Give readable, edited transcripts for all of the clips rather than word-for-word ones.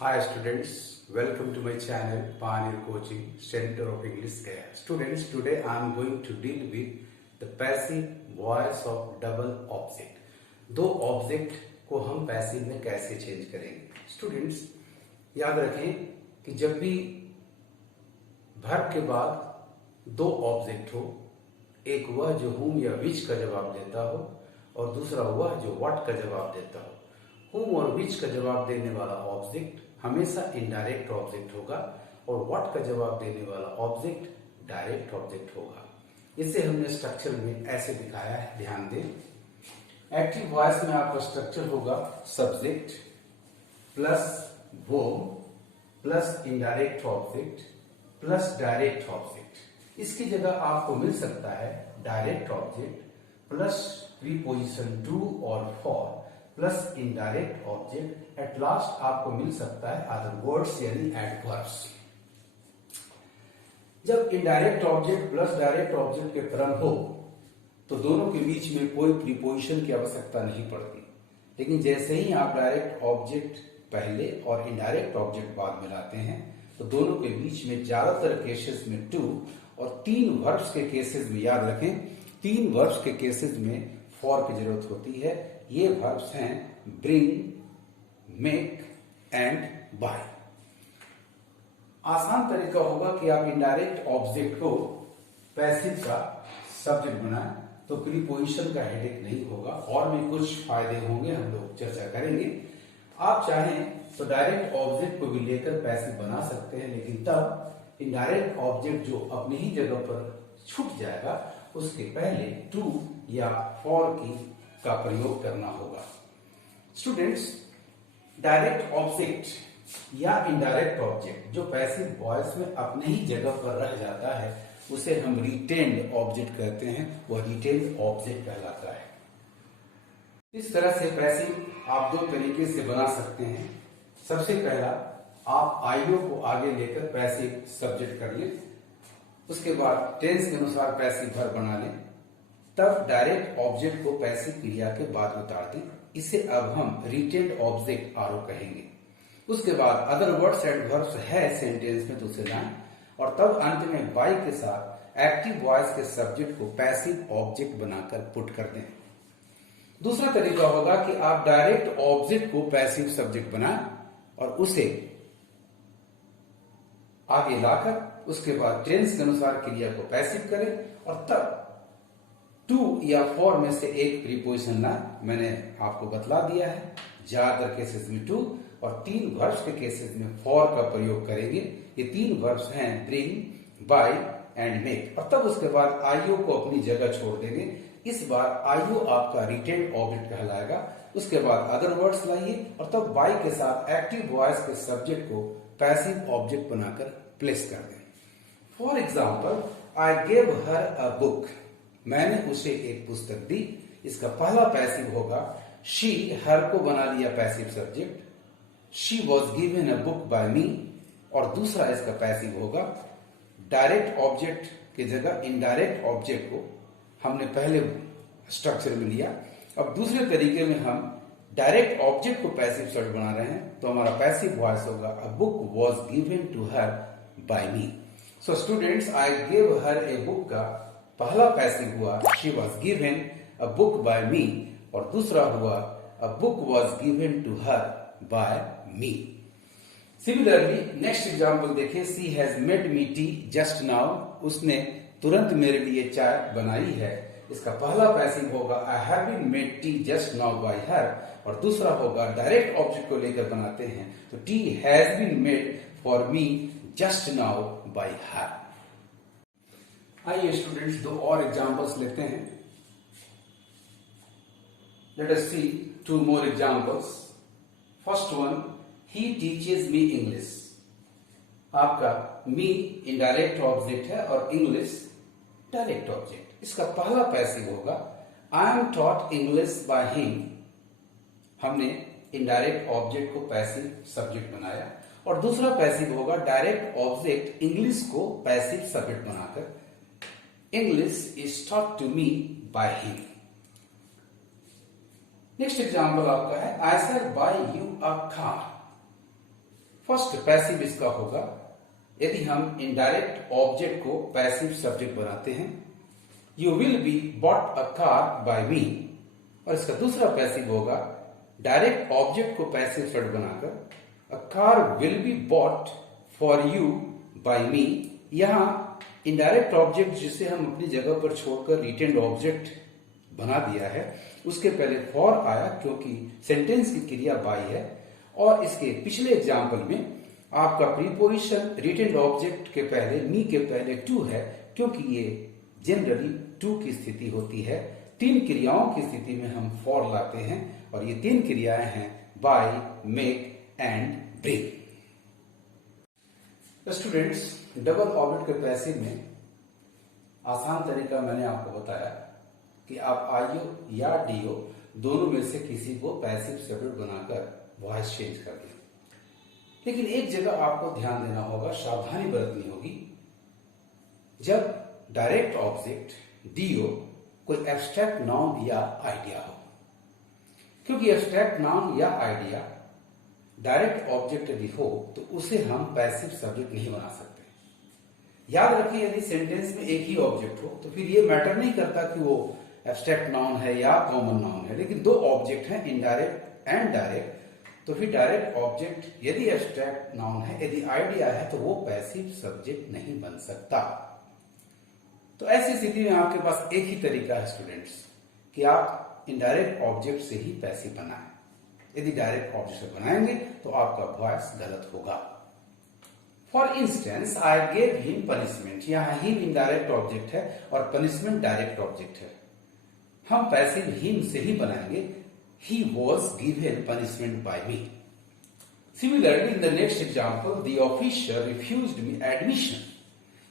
Hi students, welcome to my channel Pioneer Coaching Center of English Care. Students, today I am going to deal with the passive voice of double object. दो object को हम passive में कैसे change करेंगे। Students याद रखें कि जब भी वर्ब के बाद दो ऑब्जेक्ट हो, एक वह जो whom या which का जवाब देता हो और दूसरा वह जो what का जवाब देता हो। whom और which का जवाब देने वाला ऑब्जेक्ट हमेशा इनडायरेक्ट ऑब्जेक्ट होगा और व्हाट का जवाब देने वाला ऑब्जेक्ट डायरेक्ट ऑब्जेक्ट होगा। इसे हमने स्ट्रक्चर में ऐसे दिखाया है, ध्यान दें। एक्टिव वॉइस में आपका स्ट्रक्चर होगा subject plus verb plus indirect object plus direct object. इसकी जगह आपको मिल सकता है direct object plus preposition to और for plus indirect object. At last आपको मिल सकता है अदर वर्ड्स यानी एडवर्ब्स। जब indirect object plus direct object के क्रम हो तो दोनों के बीच में कोई प्रीपोजिशन की आवश्यकता नहीं पड़ती, लेकिन जैसे ही आप डायरेक्ट ऑब्जेक्ट पहले और इनडायरेक्ट ऑब्जेक्ट बाद में लाते हैं तो दोनों के बीच में ज्यादातर केसेस में टू और तीन वर्ब्स के केसेस में, याद रखें, तीन वर्ब्स के केसेस में फॉर की जरूरत होती है। ये वर्ब्स हैं ब्रिंग, मेक एंड बाय। आसान तरीका होगा कि आप इनडायरेक्ट ऑब्जेक्ट को पैसिव का सब्जेक्ट बनाएं तो प्रीपोजिशन का हेडेक नहीं होगा और भी कुछ फायदे होंगे, हम लोग चर्चा करेंगे। आप चाहें तो डायरेक्ट ऑब्जेक्ट को भी लेकर पैसिव बना सकते हैं, लेकिन तब इनडायरेक्ट ऑब्जेक्ट जो अपनी ही जगह पर छूट जाएगा उसके पहले टू या फॉर की का प्रयोग करना होगा। स्टूडेंट्स, डायरेक्ट ऑब्जेक्ट या इनडायरेक्ट ऑब्जेक्ट जो पैसिव वॉइस में अपने ही जगह पर रह जाता है उसे हम रिटेन्ड ऑब्जेक्ट कहते हैं, वह रिटेन्ड ऑब्जेक्ट कहलाता है। इस तरह से पैसिव आप दो तरीके से बना सकते हैं। सबसे पहला, आप आईओ को आगे लेकर पैसिव सब्जेक्ट कर लें, उसके बाद टेंस के अनुसार पैसिव वर्ब बना लें, तब डायरेक्ट ऑब्जेक्ट को पैसिव क्रिया के बाद उतार दें। इसे अब हम रिटेन्ड ऑब्जेक्ट आरओ कहेंगे। उसके बाद अदर वर्ड्स एंड वर्ब्स है सेंटेंस में तो उसे लाएं और तब अंत में बाय के साथ एक्टिव वॉइस के सब्जेक्ट को पैसिव ऑब्जेक्ट बनाकर पुट कर दें। दूसरा तरीका होगा कि आप डायरेक्ट ऑब्जेक्ट को पैसिव सब्जेक्ट बनाएं और उसे आगे लाकर उसके बाद टेंस के अनुसार क्रिया को पैसिव करें और तब टू या फॉर में से एक प्रीपोजिशन लाएं। मैंने आपको बतला दिया है, ज्यादातर केसेस में टू और तीन वर्ब्स के केसेस में फॉर का प्रयोग करेंगे। ये तीन वर्ब्स हैं ब्रिंग, बाय एंड मेक, और तब उसके बाद आईओ को अपनी जगह छोड़ देंगे। इस बार आईओ आपका रिटेन्ड ऑब्जेक्ट कहलाएगा। उसके बाद अदर वर्ड्स लाइए और तब बाय के साथ एक्टिव वॉइस के सब्जेक्ट को पैसिव ऑब्जेक्ट बनाकर प्लेस कर दें। For example, I gave her a book, मैंने उसे एक पुस्तक दी। इसका पहला पैसिव होगा शी, हर को बना लिया passive subject, she was given a book by me, और दूसरा इसका पैसिव होगा डायरेक्ट ऑब्जेक्ट की जगह इनडायरेक्ट ऑब्जेक्ट को हमने पहले स्ट्रक्चर में लिया। अब दूसरे तरीके में हम डायरेक्ट ऑब्जेक्ट को पैसिव सब्जेक्ट बना रहे हैं तो हमारा पैसिव वॉइस होगा a book was given to her by me. So students, I give her a book का पहला पैसिव हुआ she was given a book by me और दूसरा हुआ a book was given to her by me. Similarly next example देखिए, she has made me tea just now, उसने तुरंत मेरे लिए चाय बनाई है। इसका पहला पैसिव होगा I have been made tea just now by her और दूसरा होगा डायरेक्ट ऑब्जेक्ट को लेकर बनाते हैं तो tea has been made for me just now by her. आइए स्टूडेंट्स, दो और एग्जाम्पल्स लेते हैं। Let us see two more examples. First one, he teaches me English. आपका मी इनडायरेक्ट ऑब्जेक्ट है और इंग्लिश डायरेक्ट ऑब्जेक्ट। इसका पहला पैसिव होगा I am taught English by him, हमने इनडायरेक्ट ऑब्जेक्ट को पैसिव सब्जेक्ट बनाया, और दूसरा पैसिव होगा डायरेक्ट ऑब्जेक्ट इंग्लिश को पैसिव सब्जेक्ट बनाकर English is taught to me by him. Next example आपका है I shall buy you a car. First passive इसका होगा यदि हम इनडायरेक्ट ऑब्जेक्ट को पैसिव सब्जेक्ट बनाते हैं, you will be bought a car by me. और इसका दूसरा पैसिव होगा डायरेक्ट ऑब्जेक्ट को पैसिव सब्जेक्ट बनाकर a car will be bought for you by me. यहां इनडायरेक्ट ऑब्जेक्ट जिसे हम अपनी जगह पर छोड़कर रिटेन्ड ऑब्जेक्ट बना दिया है, उसके पहले फॉर आया क्योंकि सेंटेंस की क्रिया बाय है। और इसके पिछले एग्जाम्पल में आपका प्रीपोजिशन रिटेन्ड ऑब्जेक्ट के पहले मी के पहले टू है, क्योंकि ये जनरली टू की स्थिति होती है। तीन क्रियाओं की स्थिति में हम फॉर लाते हैं और ये तीन क्रियाएं हैं buy, make and bring. Students, double object के पैसिव में आसान तरीका मैंने आपको बताया कि आप आईओ या डीओ दोनों में से किसी को पैसिव सब्जेक्ट बनाकर वॉइस चेंज कर दें। लेकिन एक जगह आपको ध्यान देना होगा, सावधानी बरतनी होगी। जब डायरेक्ट ऑब्जेक्ट डीओ कोई एब्स्ट्रैक्ट नाउन या आइडिया हो, क्योंकि एब्स्ट्रैक्ट नाउन या आइडिया डायरेक्ट ऑब्जेक्ट यदि हो तो उसे हम पैसिव सब्जेक्ट नहीं बना सकते। याद रखिए, यदि सेंटेंस में एक ही ऑब्जेक्ट हो तो फिर ये मैटर नहीं करता कि वो एब्स्ट्रैक्ट नाउन है या कॉमन नाउन है, लेकिन दो ऑब्जेक्ट हैं इनडायरेक्ट एंड डायरेक्ट, तो फिर डायरेक्ट ऑब्जेक्ट यदि एब्स्ट्रैक्ट नाउन है, यदि आइडिया है, तो वो पैसिव सब्जेक्ट नहीं बन सकता। तो ऐसी स्थिति में आपके पास एक ही तरीका है स्टूडेंट्स कि आप इनडायरेक्ट ऑब्जेक्ट से ही पैसिव बनाएं। यदि डायरेक्ट ऑब्जेक्ट से बनाएंगे तो आपका वॉइस गलत होगा। For instance, I gave him punishment. यहां हिम इनडायरेक्ट ऑब्जेक्ट है और पनिशमेंट डायरेक्ट ऑब्जेक्ट है। हम पैसिव हिम से ही बनाएंगे, he was given punishment by me. Similarly in the next example, the officer refused me admission.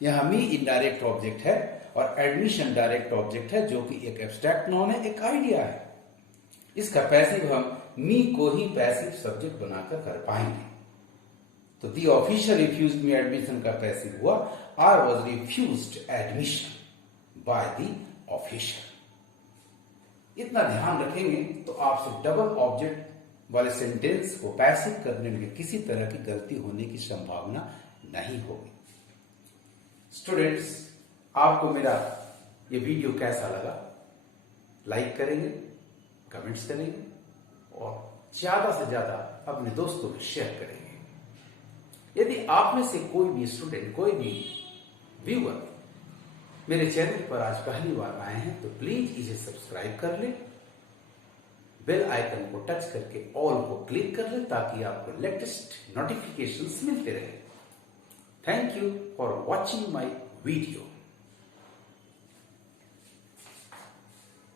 यहां मी इनडायरेक्ट ऑब्जेक्ट है और एडमिशन डायरेक्ट ऑब्जेक्ट है, जो कि एक एब्स्ट्रैक्ट नाउन है, एक आइडिया है। इसका पैसिव हम मी को ही पैसिव सब्जेक्ट बनाकर कर पाएंगे। तो the officer refused me admission का पैसिव हुआ I was refused admission by the officer. इतना ध्यान रखेंगे तो आपसे डबल ऑब्जेक्ट वाले सेंटेंस को पैसिव करने में किसी तरह की गलती होने की संभावना नहीं होगी। स्टूडेंट्स, आपको मेरा ये वीडियो कैसा लगा? लाइक करेंगे, कमेंट्स करेंगे और ज्यादा से ज्यादा अपने दोस्तों में शेयर करेंगे। यदि आप में से कोई भी स्टूडेंट, कोई भी व्यूअर मेरे चैनल पर आज पहली बार आए हैं तो प्लीज इसे सब्सक्राइब कर लें, बेल आइकन को टच करके ऑल को क्लिक कर लें ताकि आपको लेटेस्ट नोटिफिकेशंस मिलते रहे। Thank you for watching my video.